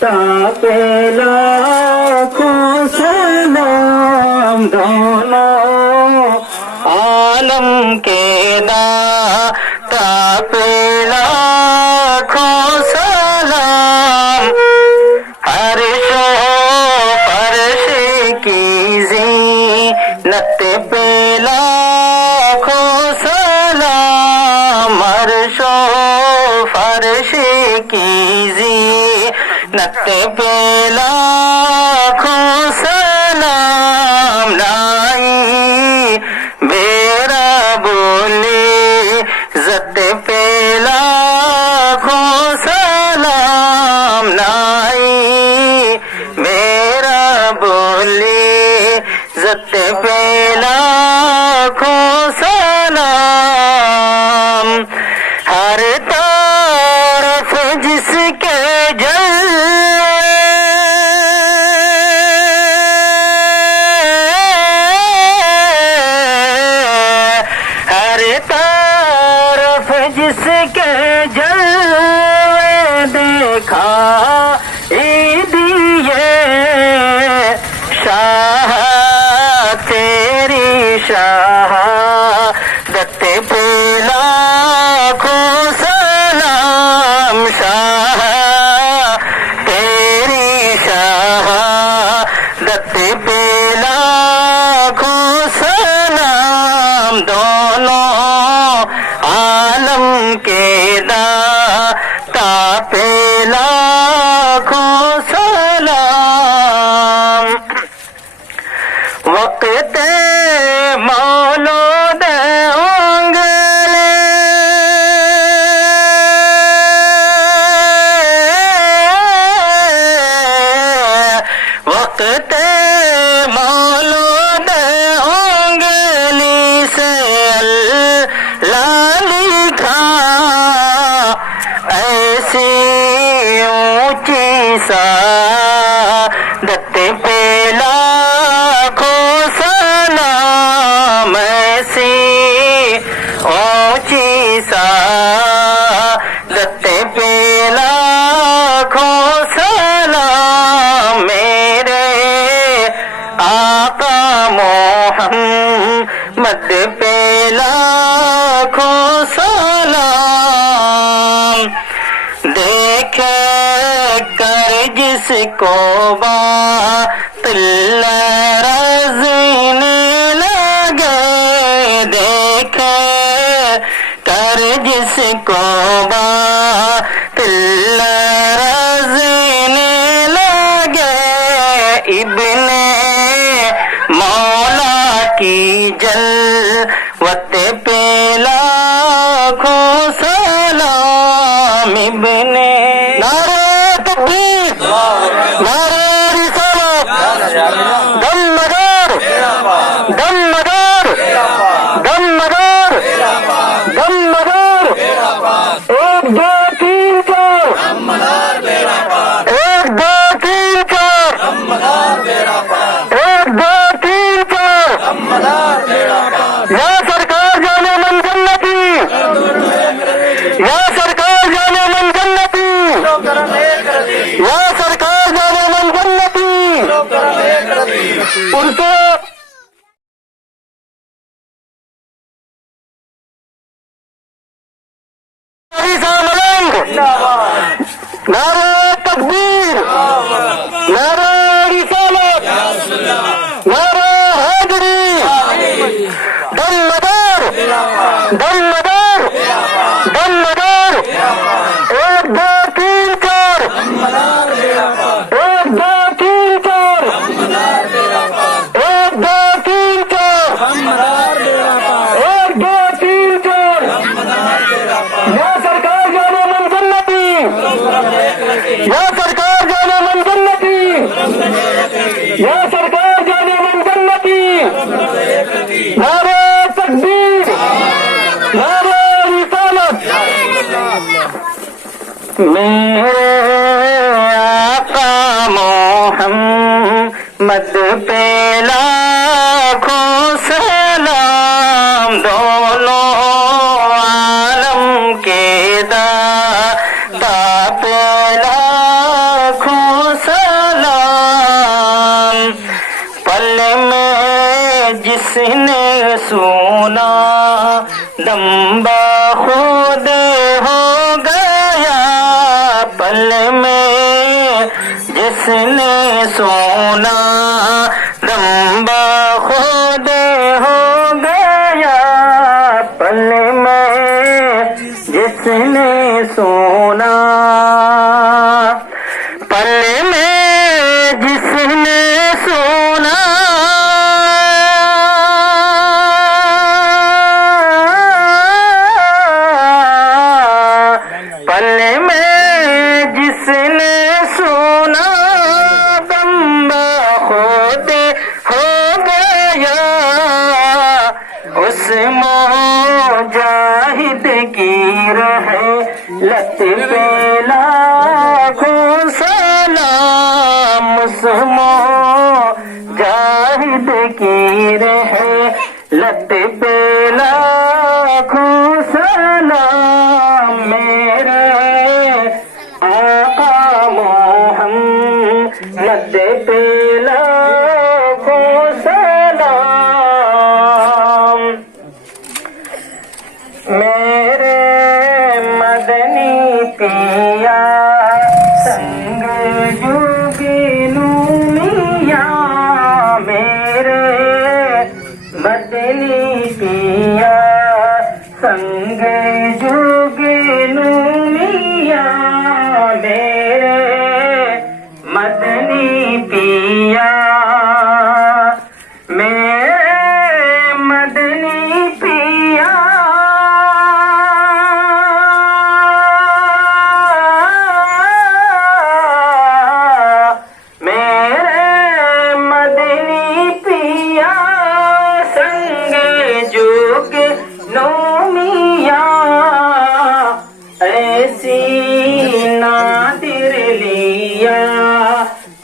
तापे लाखों सलाम दोनों आलम के दाता पे लाखों सलाम अर्शो फर्श की ज़ीनत पे लाखों सलाम अर्शो फर्श की ज़ीनत पे लाखों सलाम लाई बेरा बोले इज़्ज़त पे लाखों सलाम लाई मेरा बोले इज़्ज़त पे लाखों सलाम हर तरफ जिसके जिसके जलवे देखा दिए शाह तेरी शहादत पे लाखों सलाम शाह तेरी शहादत पे लाखों सलाम दोनों आलम के दाता पे लाखों सलाम वक्त मौलूद उंगले वक्त मौलूद उंगली से ऐसी ऊंची सादत पे लाखों सलाम ऐसी ऊंची सादत पे लाखों सलाम मेरे आका मोहम्मद पे लाखों सलाम देखे कर जिसको बातिल रज़ने लगे देखे कर जिसको बातिल रज़ने लगे इब्ने मौला की जलवत पे लाखों सलाम इब्ने नारे तकबीर नारे रिसालत दम मदार दम मदार दम मदार दम मदार एक दो तीन चार एक दो तीन चार एक दो तीन चार या सरकार जाने मन जन्नती या सरकार जाने मन जन्नती या सरकार जाने मन जन्नती उनसे नारे तकबीर नारे रिसालत नारे हैदरी दम मदार दम मदार दम मदार एक दो तीन चार एक दो तीन चार एक दो तीन चार एक दो तीन चार या सरकार जाने मन जन्नती या सरकार जाने मन जन्नती या सरकार जाने मन जन्नती नारे तकबीर नारे रिसालत मेरे आका मोहम्मद पे लाखों सलाम दोनों आलम के दाता पे लाखों दम खुद हो गया पल में जिसने सोना दम खुद हो गया पल में जिसने सोना पल में जिसने सोना पल में जिसने सोना दम खुद हो गया उस मुजाहिद की रहे लत पे लाखों सलाम उस मुजाहिद की रहे लत पे लाखों सलाम मेरे आका मोहम्मद पे लाखों सलाम मेरे मदनी पिया संग जुगनू मिया मेरे मदनी पिया संग जुगनू मिया मेरे मदनी पिया मेरे मदनी पिया मेरे मदनी पिया संग जुग नोमिया ऐसी नादिर लिया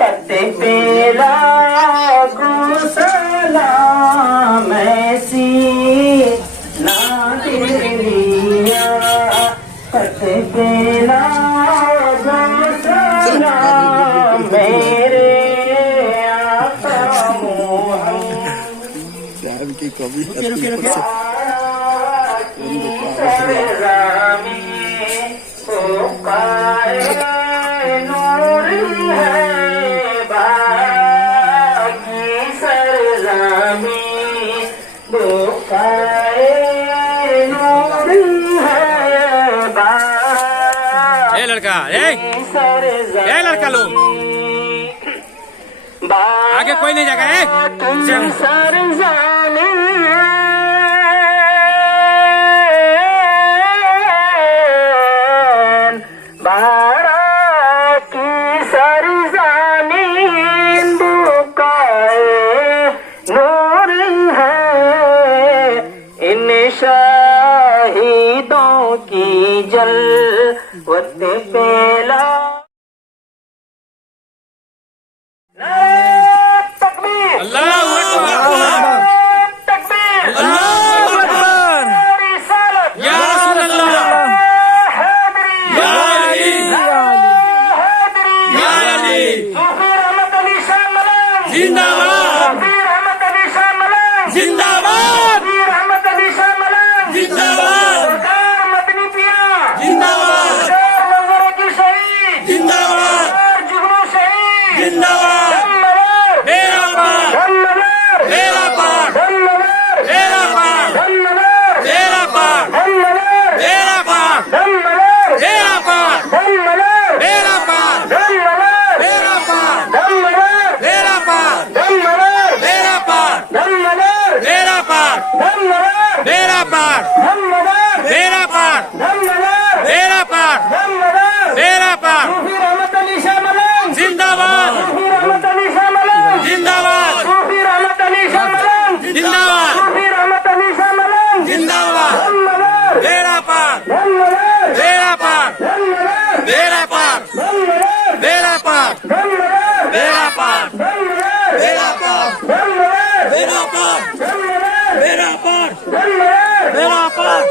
तत पे लाखों सलाम ऐसी नादिर लिया तत पे लाखों सलाम मेरे आका मोहम्मद की कवि लड़का लड़का लो आगे कोई नहीं जाएगा शाहिदों की जलवत पेला अल्लाहू अकबर अल्लाहू अकबर या रसूल अल्लाह या अली या अली जिंदाबाद जिंदाबाद जिंदाबाद जिंदाबाद जिंदाबाद जिंदाबाद मेरा पाक मेरा पाक मेरा पाक मेरा पाक मेरा पाक मेरा पाक मेरा पाक मेरा पाक मेरा पाक मेरा पाक मेरा पाक मेरा पाक मेरा पाक मेरा पाक मेरा पाक जिंदाबाद जिंदाबाद जिंदाबाद जिंदाबाद मेरा पाक मेरा पाक मेरा पाक मेरा पाक मेरा पाक मेरा पाक मेरा पाक मेरा पाक मेरा पाक मेरा पाक मेरा पाक